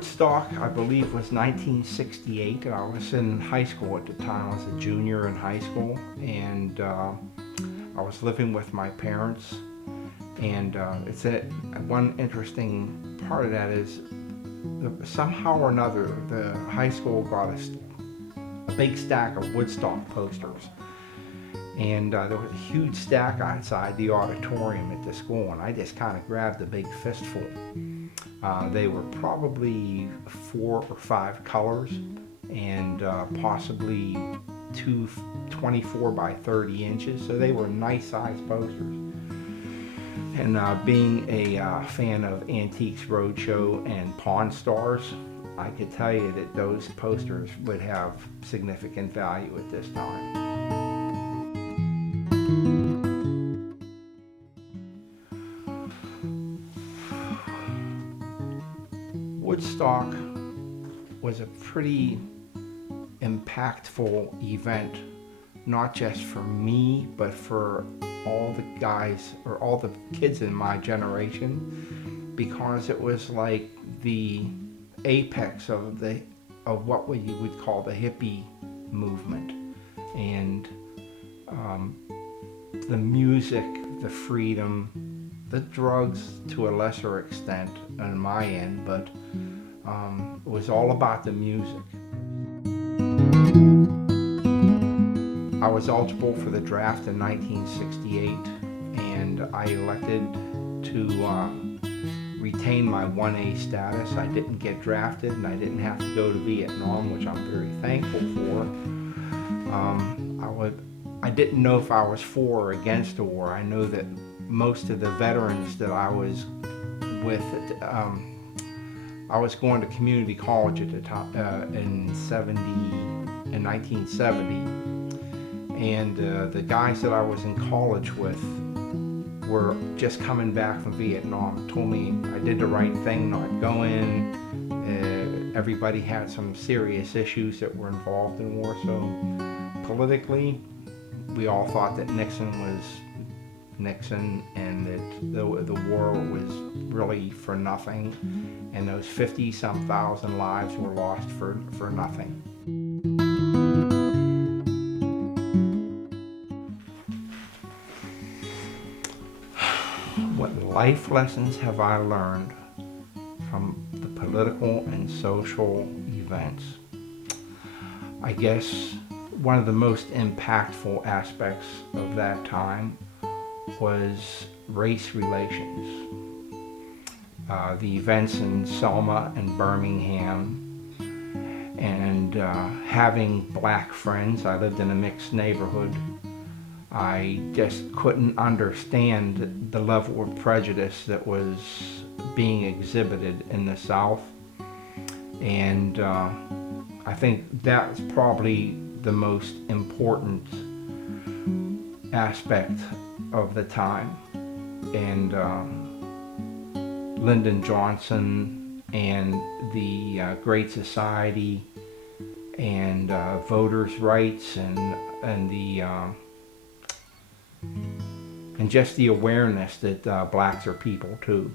Woodstock, I believe, was 1968. I was in high school at the time. I was a junior in high school, and I was living with my parents. And one interesting part of that is somehow or another, the high school got a big stack of Woodstock posters. And there was a huge stack outside the auditorium at the school, and I just kind of grabbed a big fistful. They were probably 4 or 5 colors, and possibly 24 by 30 inches, so they were nice sized posters. And being a fan of Antiques Roadshow and Pawn Stars, I could tell you that those posters would have significant value at this time. Woodstock was a pretty impactful event, not just for me, but for all the guys or all the kids in my generation, because it was like the apex of what you would call the hippie movement. And the music, the freedom, the drugs to a lesser extent on my end, but it was all about the music. I was eligible for the draft in 1968, and I elected to retain my 1A status. I didn't get drafted, and I didn't have to go to Vietnam, which I'm very thankful for. I didn't know if I was for or against the war. I know that most of the veterans that I was with, I was going to community college at the time in 1970, and the guys that I was in college with were just coming back from Vietnam. Told me I did the right thing not going. Everybody had some serious issues that were involved in war, so politically, we all thought that Nixon was Nixon, and that the war was really for nothing, and those 50-some thousand lives were lost for nothing. What life lessons have I learned from the political and social events? I guess one of the most impactful aspects of that time was race relations. The events in Selma and Birmingham, and having black friends. I lived in a mixed neighborhood. I just couldn't understand the level of prejudice that was being exhibited in the South. And I think that's probably the most important aspect of the time. And Lyndon Johnson and the Great Society and voters' rights and just the awareness that blacks are people too.